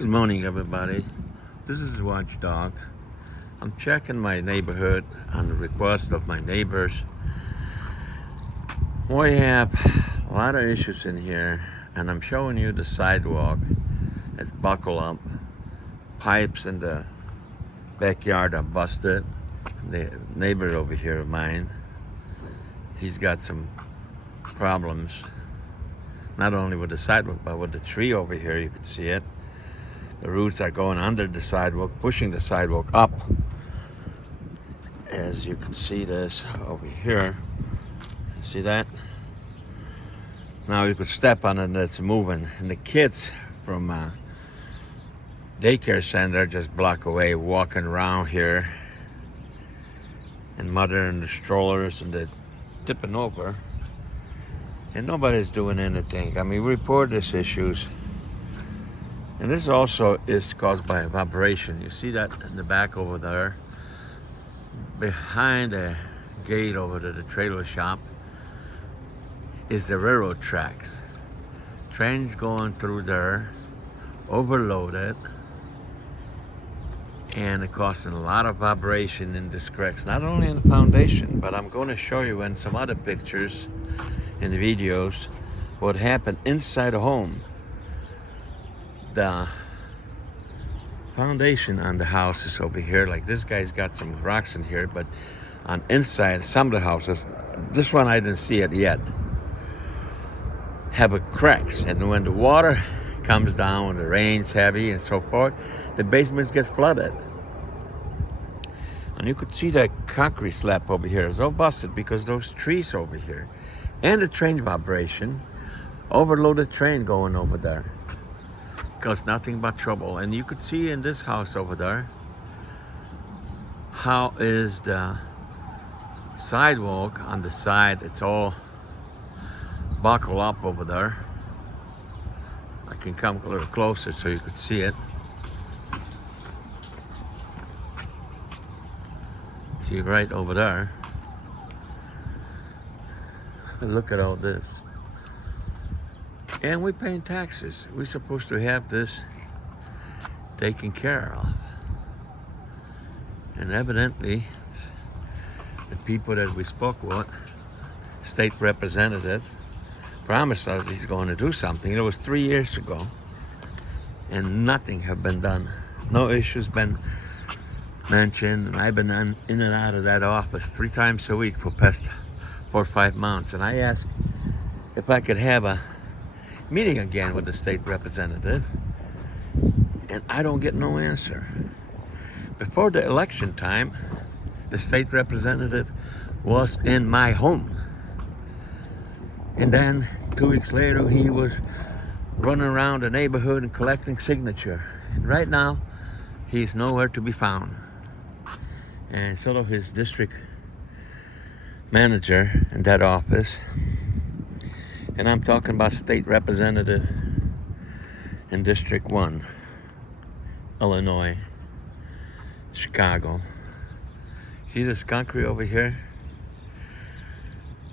Good morning, everybody. This is Watchdog. I'm checking my neighborhood on the request of my neighbors. We have a lot of issues in here, and I'm showing you the sidewalk. It's buckled up. Pipes in the backyard are busted. The neighbor over here of mine, he's got some problems. Not only with the sidewalk, but with the tree over here. You can see it. The roots are going under the sidewalk, pushing the sidewalk up. As you can see this over here. See that? Now you could step on it and it's moving. And the kids from daycare center just block away, walking around here. And mother and the strollers and they're tipping over. And nobody's doing anything. I mean, we report these issues. And this also is caused by vibration. You see that in the back over there? Behind the gate over to the trailer shop is the railroad tracks. Trains going through there, overloaded, and it causing a lot of vibration in this cracks. Not only in the foundation, but I'm going to show you in some other pictures and videos what happened inside the home. The foundation on the house is over here. Like this guy's got some rocks in here, but on inside some of the houses, this one I didn't see it yet, have a cracks. And when the water comes down, when the rain's heavy and so forth, the basements get flooded. And you could see that concrete slab over here is all busted because those trees over here and the train vibration, overloaded train going over there. Caused nothing but trouble. And you could see in this house over there how is the sidewalk on the side. It's all buckled up over there. I can come a little closer so you could see it. See right over there. Look at all this. And we're paying taxes. We're supposed to have this taken care of. And evidently, the people that we spoke with, state representative, promised us he's going to do something. It was 3 years ago. And nothing have been done. No issues been mentioned. And I've been in and out of that office 3 times a week for the past 4 or 5 months. And I asked if I could have a meeting again with the state representative, and I don't get no answer. Before the election time, the state representative was in my home, and then 2 weeks later he was running around the neighborhood and collecting signature. And right now he's nowhere to be found, and sort of his district manager in that office. And I'm talking about state representative in District 1, Illinois, Chicago. See this concrete over here?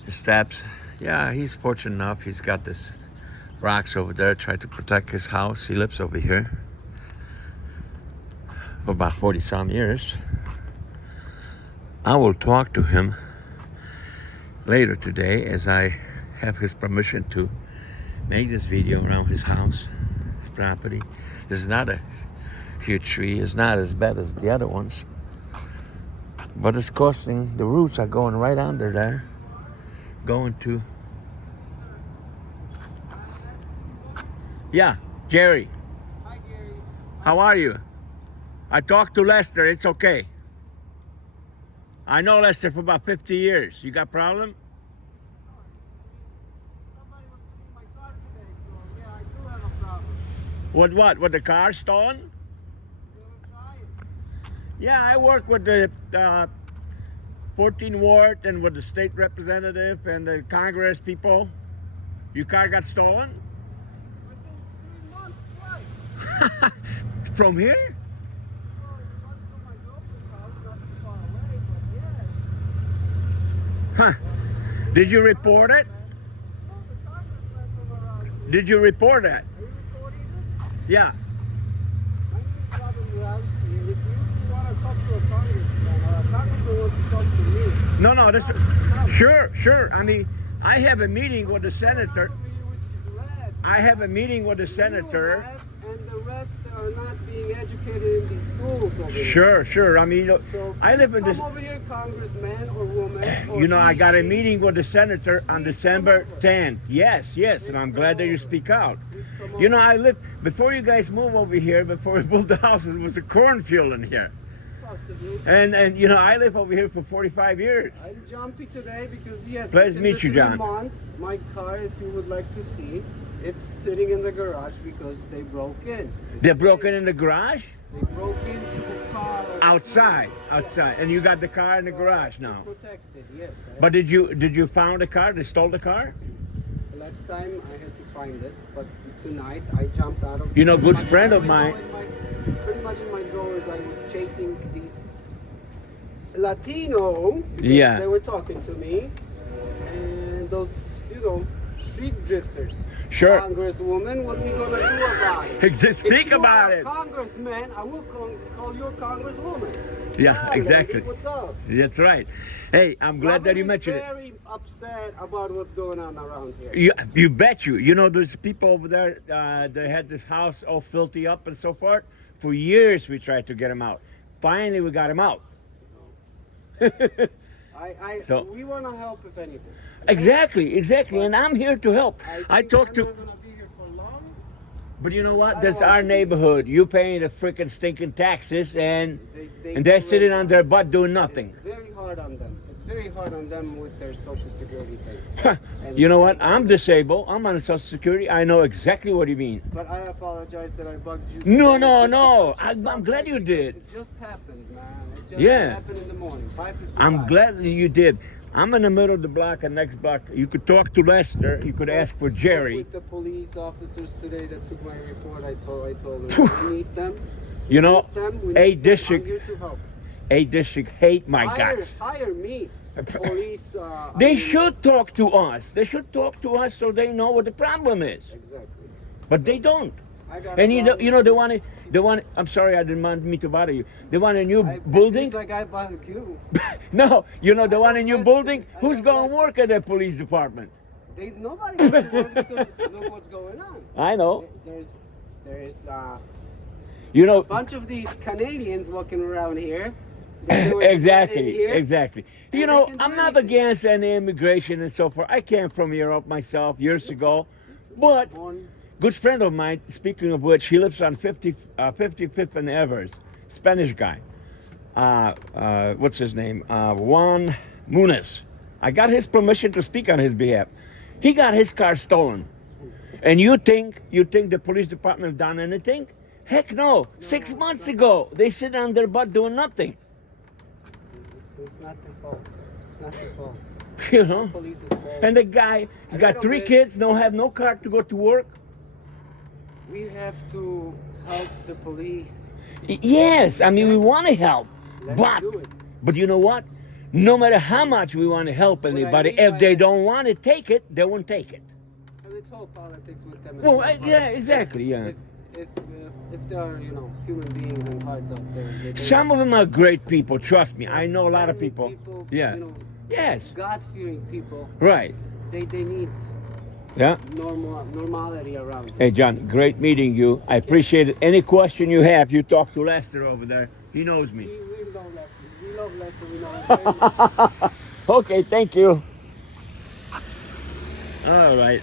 The steps. Yeah, he's fortunate enough. He's got this rocks over there, trying to protect his house. He lives over here for about 40 some years. I will talk to him later today as I have his permission to make this video around his house, his property. This is not a huge tree. It's not as bad as the other ones, but it's costing, the roots are going right under there, going to, yeah, Jerry. Hi, Gary. How are you? I talked to Lester. It's okay. I know Lester for about 50 years. You got problem? Somebody was stealing my car today, so yeah, I do have a problem. With what? With the car stolen? You ever try it? Yeah, I work with the 14 Ward and with the state representative and the Congress people. Your car got stolen? Within 3 months, twice. From here? Well, it was from my girlfriend's house, not too far away, but yeah, Huh. Did you report it? no, the car just left from around here. Did you report that? Are you recording this? Yeah. wants to talk to me. No, that's Come. sure. I mean, I have a meeting with the senator. Over here with these rats. I have a meeting with the You senator. rats and the rats that are not being educated in these schools over here. Sure. I mean, So I live in come this. over here, congressman or woman. Or I got a she. meeting with the senator on Please December come over. 10th. Yes, Please and I'm come glad that you over. speak out. Please come You know, over. I live before you guys move over here. Before we built the house, it was a cornfield in here, Possibly. and I live over here for 45 years. I'm jumpy today because yes, Pleasure to within meet the you, 3 John. months, my car, if you would like to see, it's sitting in the garage because they broke in. They're broken in the garage, They broke into the car outside, and you got the car in the So garage I have to now. protect it, yes. But did you found the car? They stole the car? Last time I had to find it, but tonight I jumped out of. You know, good my friend of window mine- pretty much in my drawers, I was chasing these Latino. because Yeah. They were talking to me, and those street drifters. Sure. Congresswoman, what are we gonna do about it? Speak If you about are a it. Congressman, I will call you a congresswoman. Yeah, lady, exactly. what's up? That's right. Hey, I'm glad that you mentioned it. Very upset about what's going on around here. You bet you. You know, there's people over there. They had this house all filthy up and so forth. For years, we tried to get him out. Finally, we got him out. So- We want to help if anything. Exactly. And I'm here to help. I think talked I'm to. not gonna be here for long. But you know what? I That's don't our want to be- neighborhood. You paying the freaking stinking taxes, and They they're do sitting it. on their butt doing nothing. It's very hard on them. It's very hard on them with their social security things. And You know what? they- I'm disabled. I'm on Social Security. I know exactly what you mean. But I apologize that I bugged you. No, today. no, It's just no. a bunch of I'm subject glad you because did. It just happened, man. It just Yeah. happened in the morning, 5:55. I'm glad that you did. I'm in the middle of the block and next block. You could talk to Lester. You could ask for Spoke Jerry. with the police officers today that took my report. I told them we need them. You know, We A need them. district, I'm here to help. A district hate my guts. Hire me. Police. They should talk to us. They should talk to us so they know what the problem is. Exactly. But they don't. I got And a you problem. know, they want. I'm sorry, I didn't want me to bother you. They want a new It building. feels like I bothered you. No, you know, they I want a don't new listen. building. I Who's don't going to listen. work at the police department? Nobody wants to work because look what's going on. I know. There's You know, a bunch of these Canadians walking around here. They were just right in here, exactly. and You they know, can do I'm not anything. against any immigration and so forth. I came from Europe myself years ago, but born- good friend of mine, speaking of which, he lives on 55th and Evers, Spanish guy. What's his name? Juan Muniz. I got his permission to speak on his behalf. He got his car stolen. And you think the police department have done anything? Heck no. 6 months ago, they sit on their butt doing nothing. It's not their fault. It's not their fault. You know? Police's fault. And the guy, he's A got little 3 bit. kids, don't have no car to go to work. We have to help the police. Yes, I mean, we want to help. Let's But, do it. but you know what? No matter how much we want to help I anybody, mean if by they that- don't want to take it, they won't take it. And it's all politics with them. Well, and yeah, hearts. exactly, yeah. If there are human beings and hearts out there, they Some of them are great people, trust me. I know a lot of friendly people. Yeah. Yes, God-fearing people. right. They need Yeah. normality around. Hey, John, great meeting you. I appreciate it. Any question you have, you talk to Lester over there. He knows me. We love Lester. We love Lester. We know him very much. Okay, thank you. All right.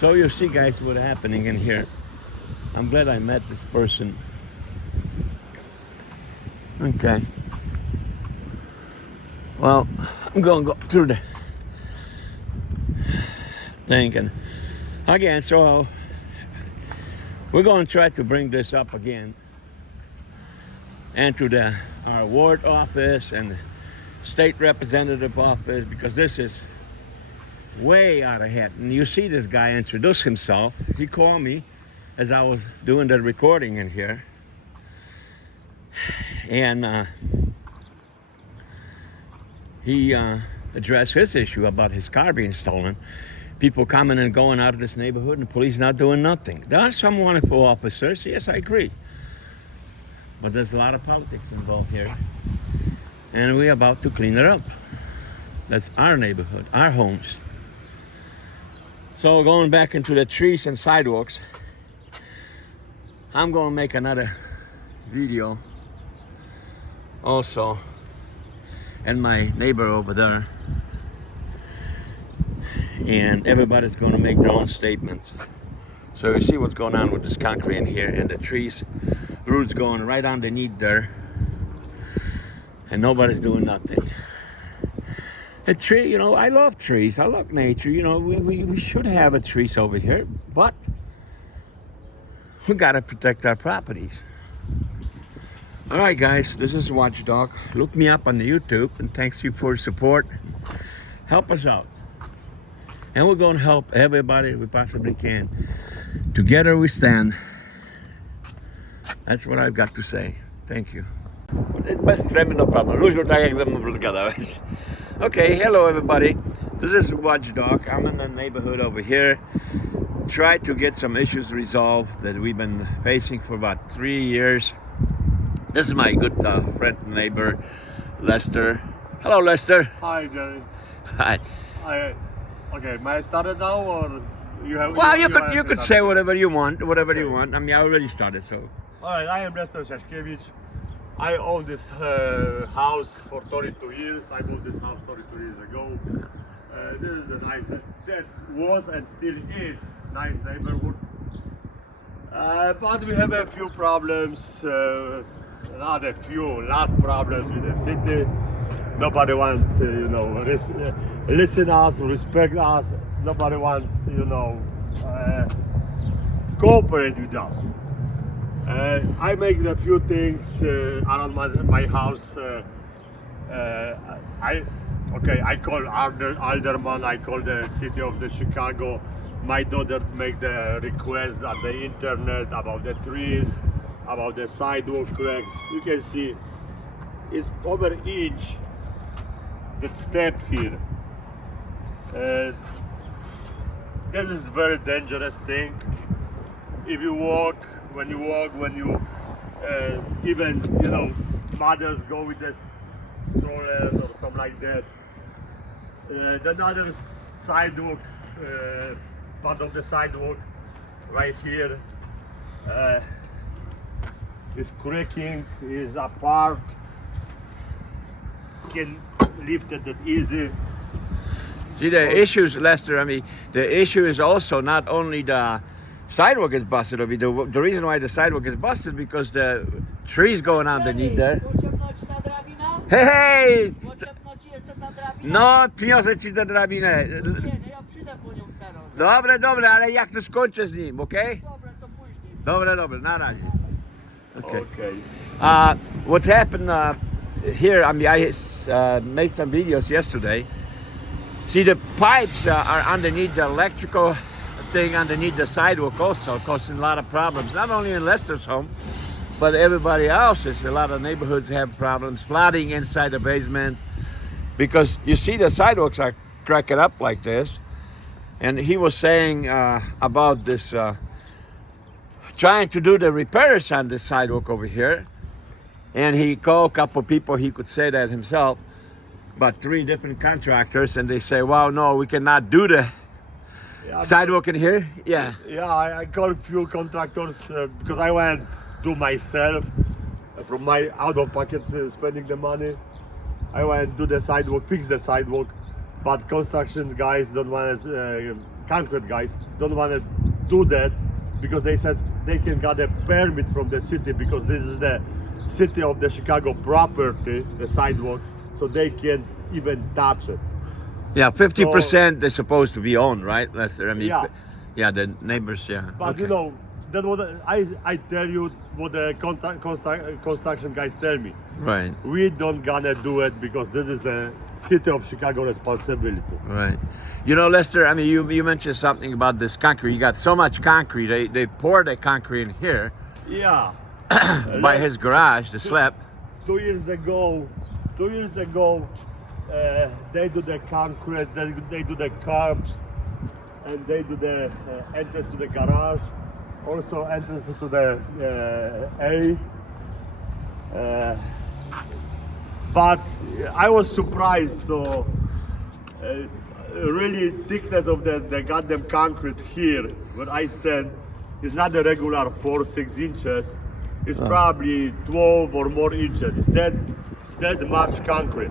So you see, guys, what's happening in here. I'm glad I met this person. Okay. Well, I'm going to go through the thing. And again, so we're going to try to bring this up again. And to our ward office and the state representative office, because this is way out of hand. And you see this guy introduce himself. He called me as I was doing the recording in here. And he addressed his issue about his car being stolen. People coming and going out of this neighborhood and the police not doing nothing. There are some wonderful officers, yes, I agree. But there's a lot of politics involved here. and we're about to clean it up. That's our neighborhood, our homes. So going back into the trees and sidewalks, I'm gonna make another video also, and my neighbor over there, and everybody's gonna make their own statements. So you see what's going on with this concrete in here, and the trees, roots going right underneath there, and nobody's doing nothing. A tree, you know, I love trees, I love nature, you know, we should have a trees over here, but we gotta protect our properties. All right, guys, this is Watchdog. Look me up on the YouTube, and thanks you for your support. Help us out, and we're going to help everybody we possibly can. Together we stand. That's what I've got to say. Thank you. Bez tremy, no problem. Luźno, tak jak ze mną rozgadałeś. Okay, hello everybody. This is Watchdog. I'm in the neighborhood over here. Try to get some issues resolved that we've been facing for about 3 years. This is my good friend and neighbor, Lester. Hello, Lester. Hi, Jerry. Hi. Okay, may I start it now, or you have? Well, you could start say it? whatever you want, you want. I mean, I already started, so. All right, I am Lester Szaszkiewicz. I own this house for 32 years. I bought this house 32 years ago. This is the nice, that was and still is nice neighborhood. But we have a few problems. Not a few, lot problems with the city. Nobody wants, listen us, respect us. Nobody wants, cooperate with us. I make a few things around my house. I call alderman. I call the city of the Chicago. My daughter make the request on the internet about the trees, about the sidewalk cracks. You can see it's over inch that step here. This is very dangerous thing. If you walk, when you even mothers go with the strollers or something like that. The other sidewalk, part of the sidewalk right here is cracking, is apart. Can lift it that easy. See, the issues, Lester, I mean, the issue is also not only the sidewalk is busted. I mean, the reason why the sidewalk is busted because the trees going underneath there. Hey! No, przyniosę ci tę drabinę. Dobre, ale jak to skończę z nim, okej? Dobre, na razie. Okay. What's happened here, I mean, I made some videos yesterday. See, the pipes are underneath the electrical thing, underneath the sidewalk also, causing a lot of problems, not only in Lester's home, but everybody else's. A lot of neighborhoods have problems, flooding inside the basement, because you see the sidewalks are cracking up like this. And he was saying about this, trying to do the repairs on this sidewalk over here. And he called a couple people, he could say that himself, about 3 different contractors, and they say, well, no, we cannot do the sidewalk in here. Yeah, I called a few contractors because I went to myself from my out of pocket spending the money. I went to the sidewalk, fix the sidewalk, but construction guys don't want to, concrete guys don't want to do that because they said they can get a permit from the city because this is the city of the Chicago property, the sidewalk, so they can't even touch it. Yeah, 50% they're supposed to be owned, right, Lester? I mean, yeah, the neighbors, yeah. But okay. That was I tell you what the construction guys tell me. Right. We don't gonna do it because this is the city of Chicago responsibility. Right. Lester, I mean, you mentioned something about this concrete. You got so much concrete. They poured the concrete in here. Yeah. By his garage, the slab. 2 years ago, they do the concrete, they do the curbs, and they do the entrance to the garage, also entrance to the But I was surprised. So really thickness of the goddamn concrete here where I stand is not the regular 4-6 inches. It's probably 12 or more inches. It's that much concrete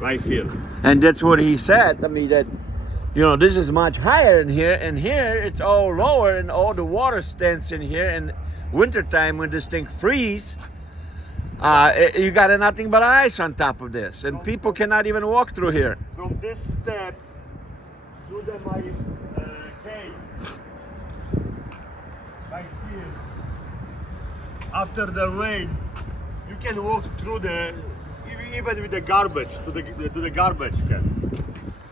right here. And that's what he said. I mean, that, you know, this is much higher in here, and here it's all lower, and all the water stands in here. And wintertime, when this thing freezes, you got nothing but ice on top of this, and people cannot even walk through here. From this step to my cave, right here, after the rain, you can walk through even with the garbage to the garbage can.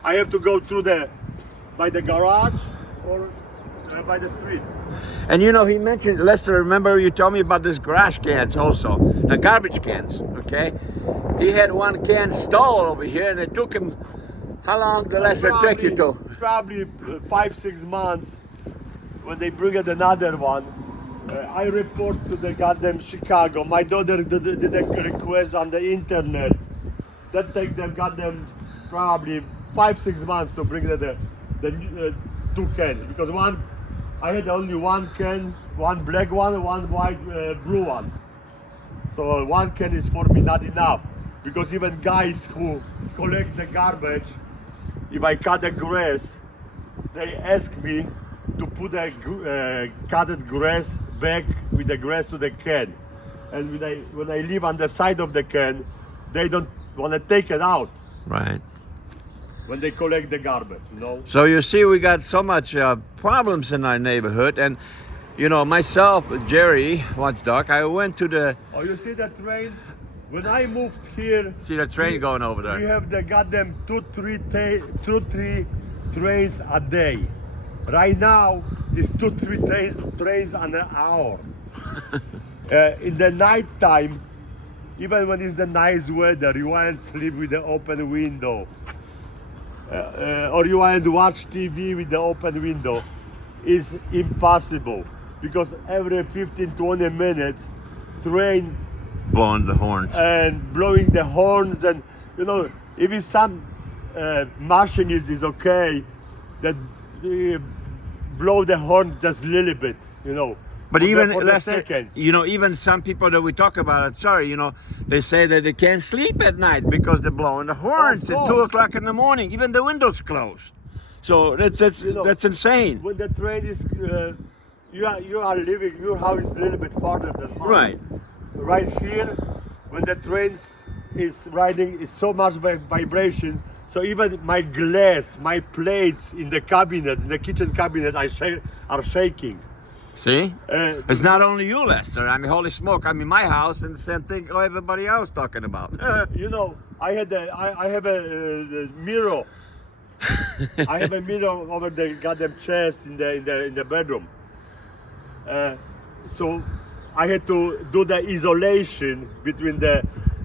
I have to go through by the garage or by the street. And you know, he mentioned, Lester, remember you told me about these garage cans also, the garbage cans, okay? He had one can stalled over here, and it took him, how long did Lester take you to? Probably 5-6 months. When they bring it another one, I report to the goddamn Chicago. My daughter did a request on the internet. That take them goddamn probably 5-6 months to bring the 2 cans, because I had only one can, one black one, one white blue one. So one can is for me not enough, because even guys who collect the garbage, if I cut the grass, they ask me to put the cutted grass back with the grass to the can. And when I leave on the side of the can, they don't want to take it out Right. when they collect the garbage, you know. So you see, we got so much problems in our neighborhood, and you know, myself, Jerry, Watchdog, I went to the, Oh, you see that train? When I moved here, see the train going over we there. have the goddamn 2-3 trains a day. Right now, it's 2-3 trains an hour. In the night time, even when it's the nice weather, you want to sleep with the open window, or you want to watch TV with the open window, is impossible, because every 15-20 minutes, train Blowing the horns. and blowing the horns, and you know, if it's some machinist is okay, that blow the horn just a little bit, you know. But for even the Lester, seconds. you know, even some people that we talk about, sorry, you know, they say that they can't sleep at night because they're blowing the horns at course. 2 o'clock in the morning. Even the windows closed. So that's You know, that's insane. When the train is, you are living, your house is a little bit farther than mine. Right. Right here, when the train is riding, is so much vibration. So even my glass, my plates in the cabinets, in the kitchen cabinet, are shaking. See? It's not only you, Lester. I mean, holy smoke. I mean, my house and the same thing everybody else talking about. You know, I have a mirror. I have a mirror over the goddamn chest in the bedroom. So I had to do the isolation between the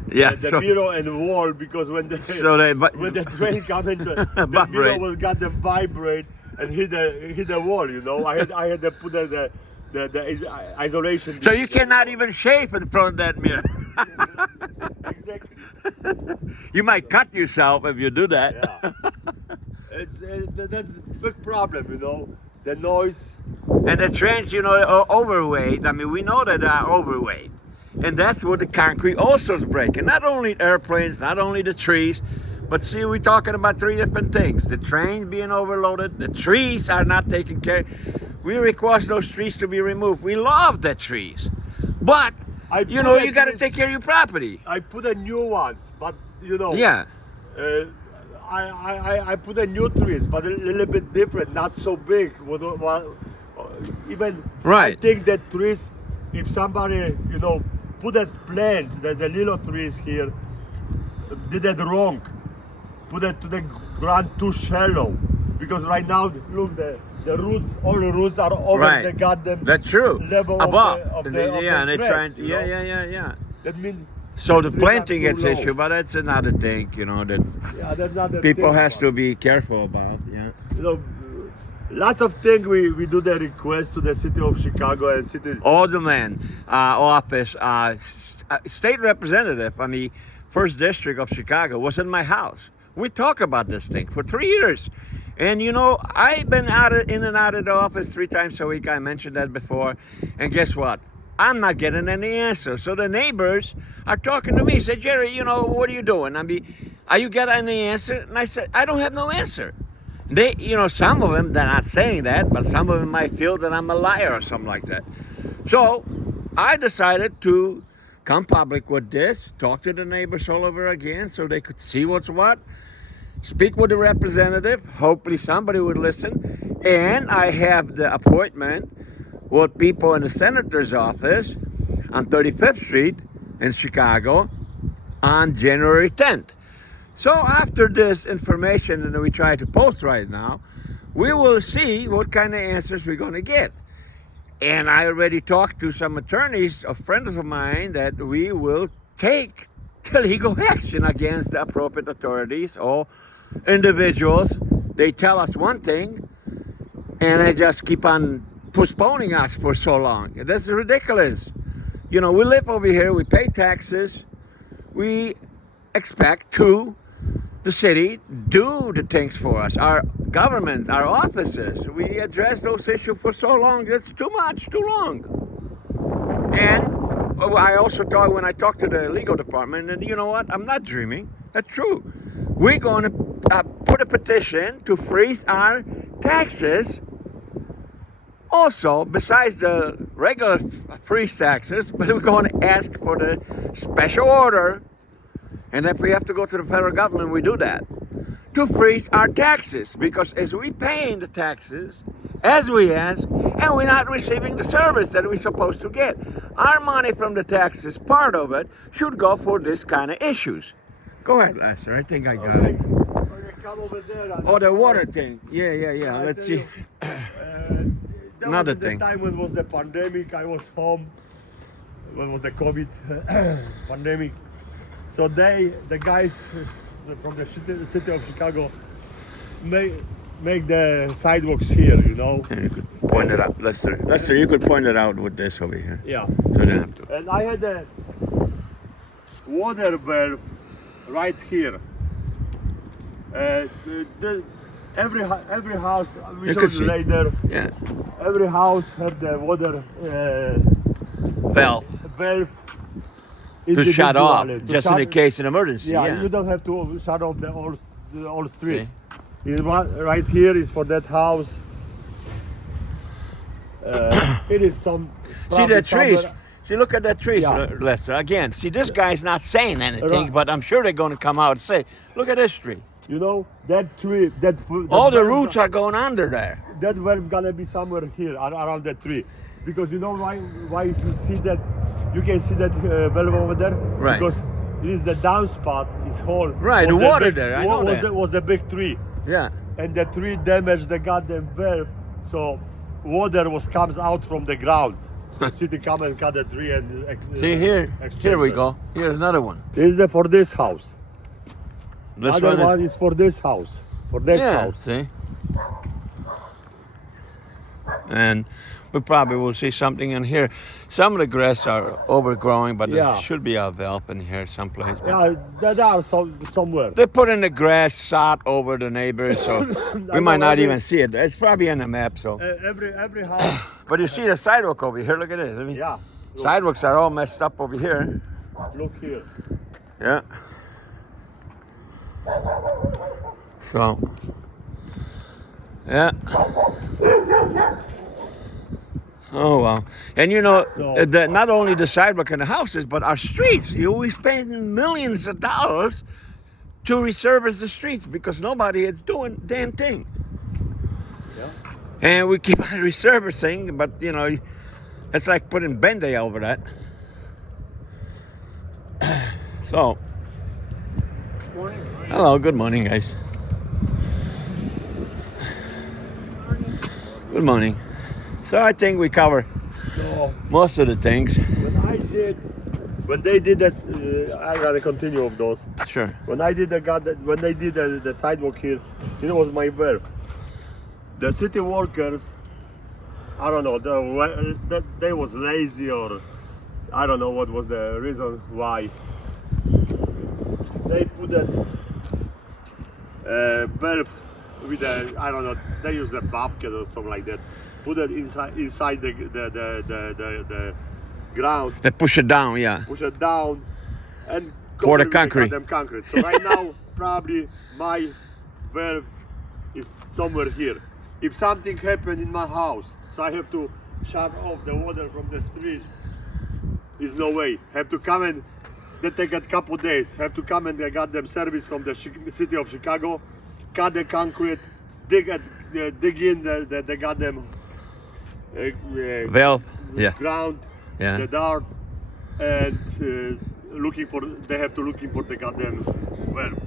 mirror and the wall, because when when the train comes in, the mirror will goddamn vibrate and hit the wall. You know, I had to put the isolation. So you cannot even shave in front of that mirror. Exactly. You might cut yourself if you do that. Yeah. It's that's a big problem, you know. The noise. And the trains, you know, are overweight. I mean, we know that they are overweight. And that's what the concrete also is breaking. Not only airplanes, not only the trees, but see, we're talking about 3 different things. The trains being overloaded, the trees are not taken care. We request those trees to be removed. We love the trees. But, you know, you got to take care of your property. I put a new ones, but, you know. Yeah. I put a new trees, but a little bit different, not so big. Even Right. I think that trees, if somebody, you know, put that plants, the little trees here, did that wrong. Put it to the ground too shallow, because right now, look, the roots, all the roots are over Right. the goddamn That's true. level Above. of the Yeah, and they're grass, trying. you know? Yeah. That means So the trees are planting too is low. issue, but that's another thing, you know, that that's not the people thing, has but, to be careful about. Yeah. you know, lots of things we do the request to the city of Chicago and city. Alderman office, state representative. I mean, first district of Chicago was in my house. We talk about this thing for 3 years. And you know, I've been in and out of the office 3 times a week. I mentioned that before. And guess what? I'm not getting any answers. So the neighbors are talking to me. Say, Jerry, you know, what are you doing? Are you getting any answer? And I said, I don't have no answer. They, you know, some of them, they're not saying that, but some of them might feel that I'm a liar or something like that. So I decided to come public with this, talk to the neighbors all over again so they could see what's what, speak with the representative, hopefully somebody would listen, and I have the appointment with people in the senator's office on 35th Street in Chicago on January 10th. So after this information that we try to post right now, we will see what kind of answers we're going to get. And I already talked to some attorneys, friends of mine, that we will take legal action against the appropriate authorities or individuals. They tell us one thing and they just keep on postponing us for so long. That's ridiculous. You know, we live over here, we pay taxes, we expect the city do the things for us. Our government, our offices, we address those issues for so long. It's too much, too long. And I also thought when I talked to the legal department, and you know what? I'm not dreaming. That's true. We're going to put a petition to freeze our taxes. Also, besides the regular freeze taxes, but we're going to ask for the special order. And if we have to go to the federal government, we do that. To freeze our taxes. Because as we paying the taxes, as we ask, and we're not receiving the service that we're supposed to get. Our money from the taxes, part of it, should go for this kind of issues. Go ahead, Lester. I think I got it. Come over there and Oh, the water thing. Yeah. Let's see. Another thing. The time when was the pandemic, I was home. When was the COVID pandemic? So the guys from the city of Chicago make the sidewalks here, you know. And you could point it out, Lester. Lester, you could point it out with this over here. Yeah. So they have to. And I had a water valve right here. Every house, we You show could you see. later. Yeah. Every house have the water Valve valve to shut off, individually, to just in the shut- case of emergency. Yeah, you don't have to shut off the whole street. Okay. It's right here is for that house. It is some. See the trees. somewhere- See, look at that trees, Yeah. Lester. Again, see, this guy's not saying anything, Right. but I'm sure they're going to come out and say, look at this tree. You know that tree. All the valve- roots are going under there. That valve gonna be somewhere here around that tree, because you know why you see that, you can see that valve over there. Right. Because it is the down spot. Is whole. Right, was the water big, there, I know was that. was a big tree, Yeah. and the tree damaged the goddamn valve. So water comes out from the ground. The city come and cut the tree and See here. exchange Here we it. go. Here's another one. This is for this house. This Other one one is. is for this house. For this Yeah. house. See. And we probably will see something in here. Some of the grass are overgrowing, but Yeah. there should be a valve in here someplace. But Yeah, there are somewhere. they put in the grass sod over the neighbors, so we might not even see it. It's probably in the map. So, Every house. but you see the sidewalk over here. Look at this. I mean, Yeah. sidewalks are all messed up over here. Look here. Yeah. So, yeah. Oh wow! And you know, So- not only the sidewalk and the houses, but our streets. We spend millions of dollars to resurface the streets because nobody is doing a damn thing. Yeah. And we keep on resurfacing, but you know, it's like putting Band-Aid over that. So, Morning. hello, good morning, guys. Good morning. So I think we cover So most of the things. when they did that, I gotta continue of those. Sure. When they did the sidewalk here, it was my birth. The city workers, I don't know, they was lazy or I don't know what was the reason why. they put that valve with a, I don't know, they use a bobcat or something like that. Put it inside the ground, They push it down, yeah. push it down, and Pour the cover with concrete. goddamn concrete. So right now, probably my valve is somewhere here. If something happened in my house, so I have to shut off the water from the street, is no way. Have to come and they take a couple days. Have to come and they got them service from the city of Chicago, cut the concrete, dig in the goddamn Valve, yeah. ground, Yeah. the dirt, and they have to looking for the goddamn valve.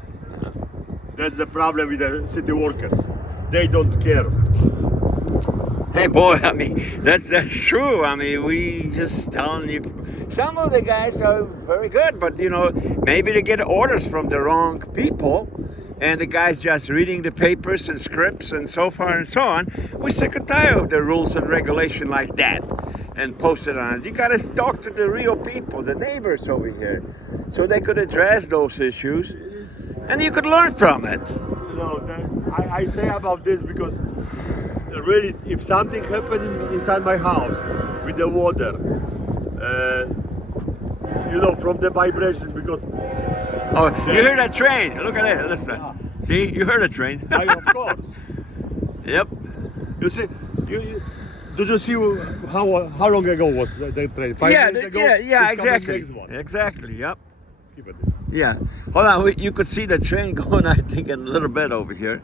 That's the problem with the city workers. They don't care. Hey boy, I mean, that's true. I mean, we just telling you, some of the guys are very good, but you know, maybe they get orders from the wrong people, and the guy's just reading the papers and scripts and so far and so on. We're sick and tired of the rules and regulation like that and post it on us. You gotta talk to the real people, the neighbors over here, so they could address those issues, and you could learn from it. You know, I say about this because really, if something happened inside my house with the water, you know, from the vibration, because Oh, you hear that train? Look at it. Listen. See, you heard a train. of course. Yep. You see, did you see how long ago was the train? 5 Yeah, minutes ago? yeah, It's coming exactly. next one. Exactly. Yep. Keep it this. Yeah. Hold on. You could see the train going, I think, in a little bit over here.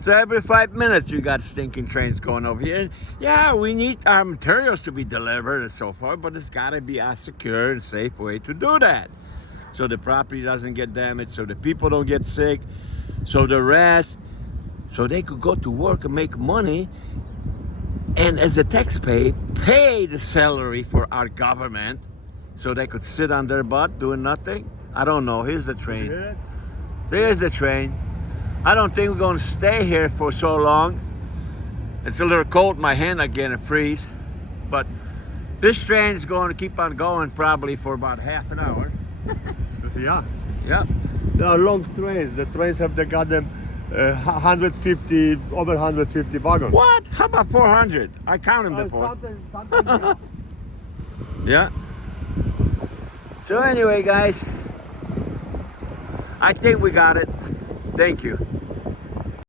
So every 5 minutes you got stinking trains going over here. And yeah, we need our materials to be delivered and so forth, but it's got to be a secure and safe way to do that. So the property doesn't get damaged, so the people don't get sick, so the rest, so they could go to work and make money, and as a taxpayer, pay the salary for our government, so they could sit on their butt doing nothing. I don't know. Here's the You train. hear it? There's the train. I don't think we're going to stay here for so long. It's a little cold in my hand again, it freeze. But this train is going to keep on going probably for about half an hour. Yeah. Yep. There are long trains. The trains have the goddamn 150, over 150 wagons. What? How about 400? I counted them before. Something. Yeah. So anyway, guys, I think we got it. Thank you.